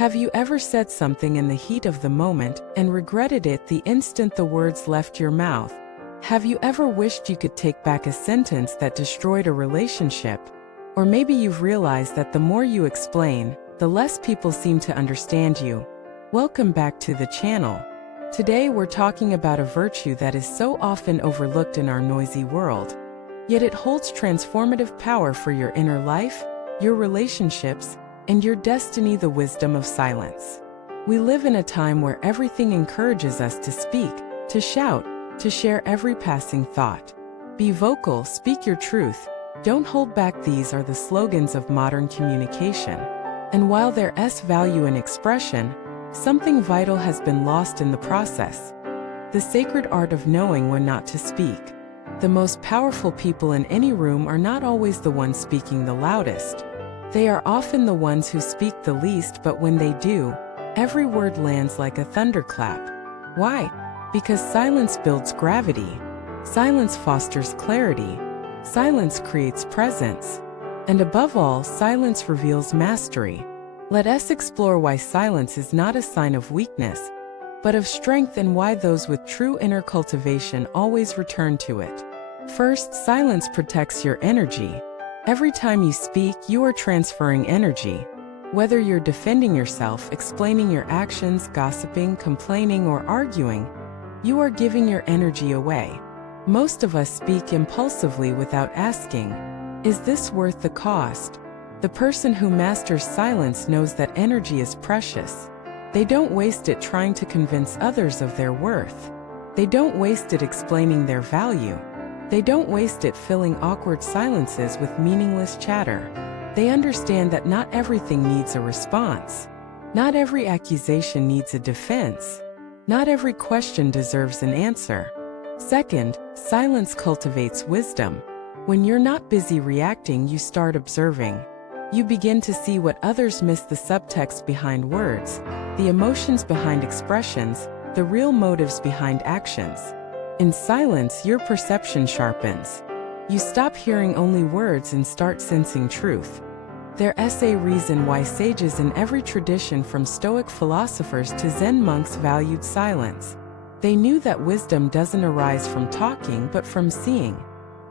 Have you ever said something in the heat of the moment and regretted it the instant the words left your mouth? Have you ever wished you could take back a sentence that destroyed a relationship? Or maybe you've realized that the more you explain, the less people seem to understand you. Welcome back to the channel. Today we're talking about a virtue that is so often overlooked in our noisy world. Yet it holds transformative power for your inner life, your relationships, and your destiny: the wisdom of silence. We live in a time where everything encourages us to speak, to shout, to share every passing thought. Be vocal, speak your truth, don't hold back. These are the slogans of modern communication. And while there's value in expression, something vital has been lost in the process: the sacred art of knowing when not to speak. The most powerful people in any room are not always the ones speaking the loudest. They are often the ones who speak the least, but when they do, every word lands like a thunderclap. Why? Because silence builds gravity. Silence fosters clarity. Silence creates presence. And above all, silence reveals mastery. Let us explore why silence is not a sign of weakness, but of strength, and why those with true inner cultivation always return to it. First, silence protects your energy. Every time you speak, you are transferring energy. Whether you're defending yourself, explaining your actions, gossiping, complaining, or arguing, you are giving your energy away. Most of us speak impulsively without asking, is this worth the cost? The person who masters silence knows that energy is precious. They don't waste it trying to convince others of their worth. They don't waste it explaining their value. They don't waste it filling awkward silences with meaningless chatter. They understand that not everything needs a response. Not every accusation needs a defense. Not every question deserves an answer. Second, silence cultivates wisdom. When you're not busy reacting, you start observing. You begin to see what others miss: the subtext behind words, the emotions behind expressions, the real motives behind actions. In silence, your perception sharpens. You stop hearing only words and start sensing truth. There's a reason why sages in every tradition, from Stoic philosophers to Zen monks, valued silence. They knew that wisdom doesn't arise from talking but from seeing.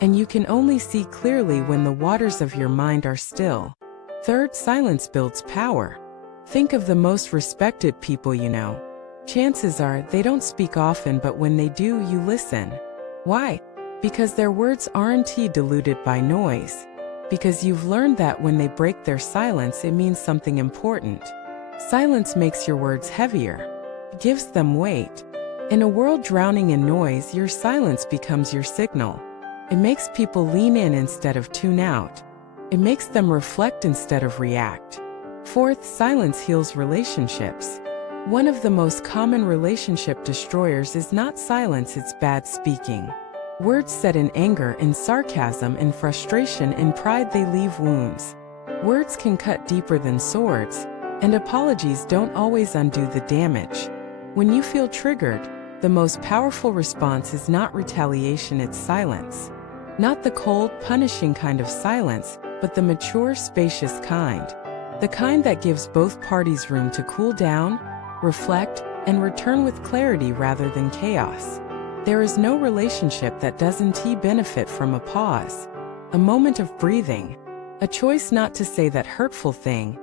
And you can only see clearly when the waters of your mind are still. Third, silence builds power. Think of the most respected people you know. Chances are they don't speak often, but when they do, you listen. Why? Because their words aren't diluted by noise. Because you've learned that when they break their silence, it means something important. Silence makes your words heavier. It gives them weight. In a world drowning in noise, your silence becomes your signal. It makes people lean in instead of tune out. It makes them reflect instead of react. Fourth, silence heals relationships. One of the most common relationship destroyers is not silence, it's bad speaking. Words said in anger, in sarcasm, in frustration, in pride, they leave wounds. Words can cut deeper than swords, and apologies don't always undo the damage. When you feel triggered, the most powerful response is not retaliation, it's silence. Not the cold, punishing kind of silence, but the mature, spacious kind. The kind that gives both parties room to cool down, reflect, and return with clarity rather than chaos. There is no relationship that doesn't benefit from a pause, a moment of breathing, a choice not to say that hurtful thing,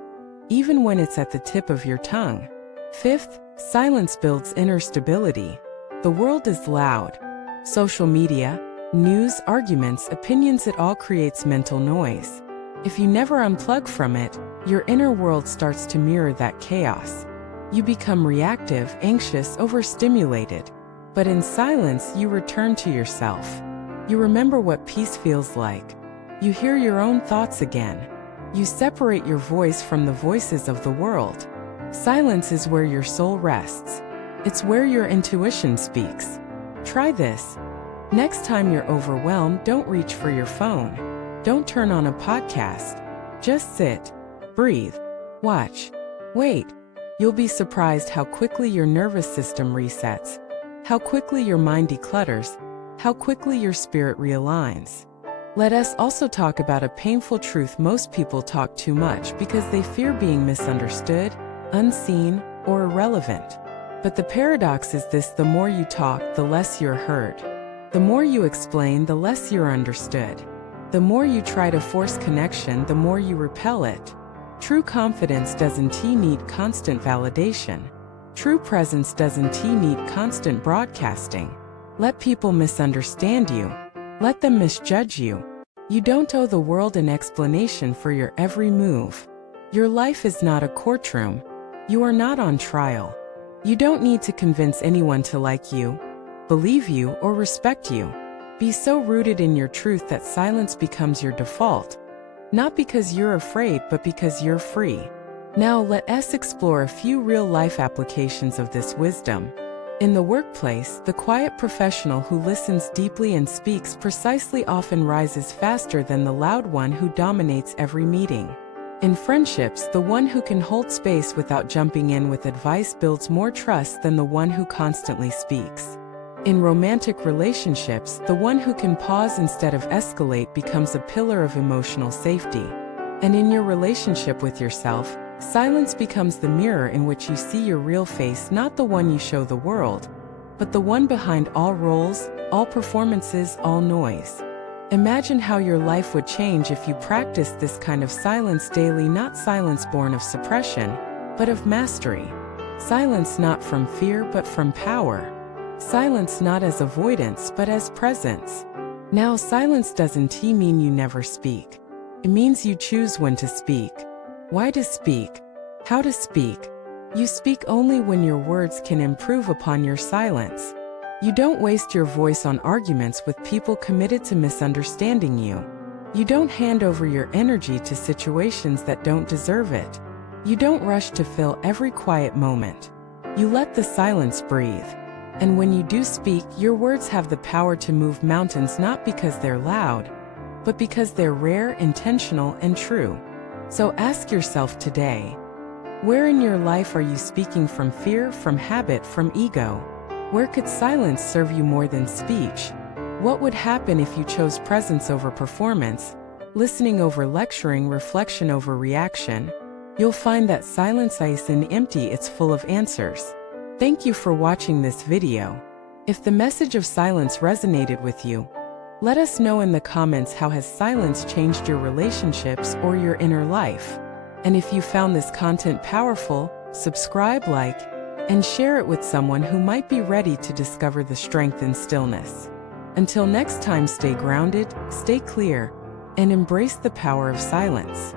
even when it's at the tip of your tongue. Fifth, silence builds inner stability. The world is loud. Social media, news, arguments, opinions, it all creates mental noise. If you never unplug from it, your inner world starts to mirror that chaos. You become reactive, anxious, overstimulated. But in silence, you return to yourself. You remember what peace feels like. You hear your own thoughts again. You separate your voice from the voices of the world. Silence is where your soul rests. It's where your intuition speaks. Try this. Next time you're overwhelmed, don't reach for your phone. Don't turn on a podcast. Just sit, breathe, watch, wait. You'll be surprised how quickly your nervous system resets, how quickly your mind declutters, how quickly your spirit realigns. Let us also talk about a painful truth: most people talk too much because they fear being misunderstood, unseen, or irrelevant. But the paradox is this: the more you talk, the less you're heard. The more you explain, the less you're understood. The more you try to force connection, the more you repel it. True confidence doesn't need constant validation. True presence doesn't need constant broadcasting. Let people misunderstand you. Let them misjudge you. You don't owe the world an explanation for your every move. Your life is not a courtroom. You are not on trial. You don't need to convince anyone to like you, believe you, or respect you. Be so rooted in your truth that silence becomes your default. Not because you're afraid, but because you're free. Now let us explore a few real-life applications of this wisdom. In the workplace, the quiet professional who listens deeply and speaks precisely often rises faster than the loud one who dominates every meeting. In friendships, the one who can hold space without jumping in with advice builds more trust than the one who constantly speaks. In romantic relationships, the one who can pause instead of escalate becomes a pillar of emotional safety. And in your relationship with yourself, silence becomes the mirror in which you see your real face, not the one you show the world, but the one behind all roles, all performances, all noise. Imagine how your life would change if you practiced this kind of silence daily, not silence born of suppression, but of mastery. Silence not from fear, but from power. Silence not as avoidance, but as presence. Now, silence doesn't mean you never speak. It means you choose when to speak, why to speak, how to speak. You speak only when your words can improve upon your silence. You don't waste your voice on arguments with people committed to misunderstanding you. You don't hand over your energy to situations that don't deserve it. You don't rush to fill every quiet moment. You let the silence breathe. And when you do speak, your words have the power to move mountains, not because they're loud, but because they're rare, intentional, and true. So ask yourself today, where in your life are you speaking from fear, from habit, from ego? Where could silence serve you more than speech? What would happen if you chose presence over performance, listening over lecturing, reflection over reaction? You'll find that silence isn't empty, it's full of answers. Thank you for watching this video. If the message of silence resonated with you, let us know in the comments how has silence changed your relationships or your inner life. And if you found this content powerful, subscribe, like, and share it with someone who might be ready to discover the strength in stillness. Until next time, stay grounded, stay clear, and embrace the power of silence.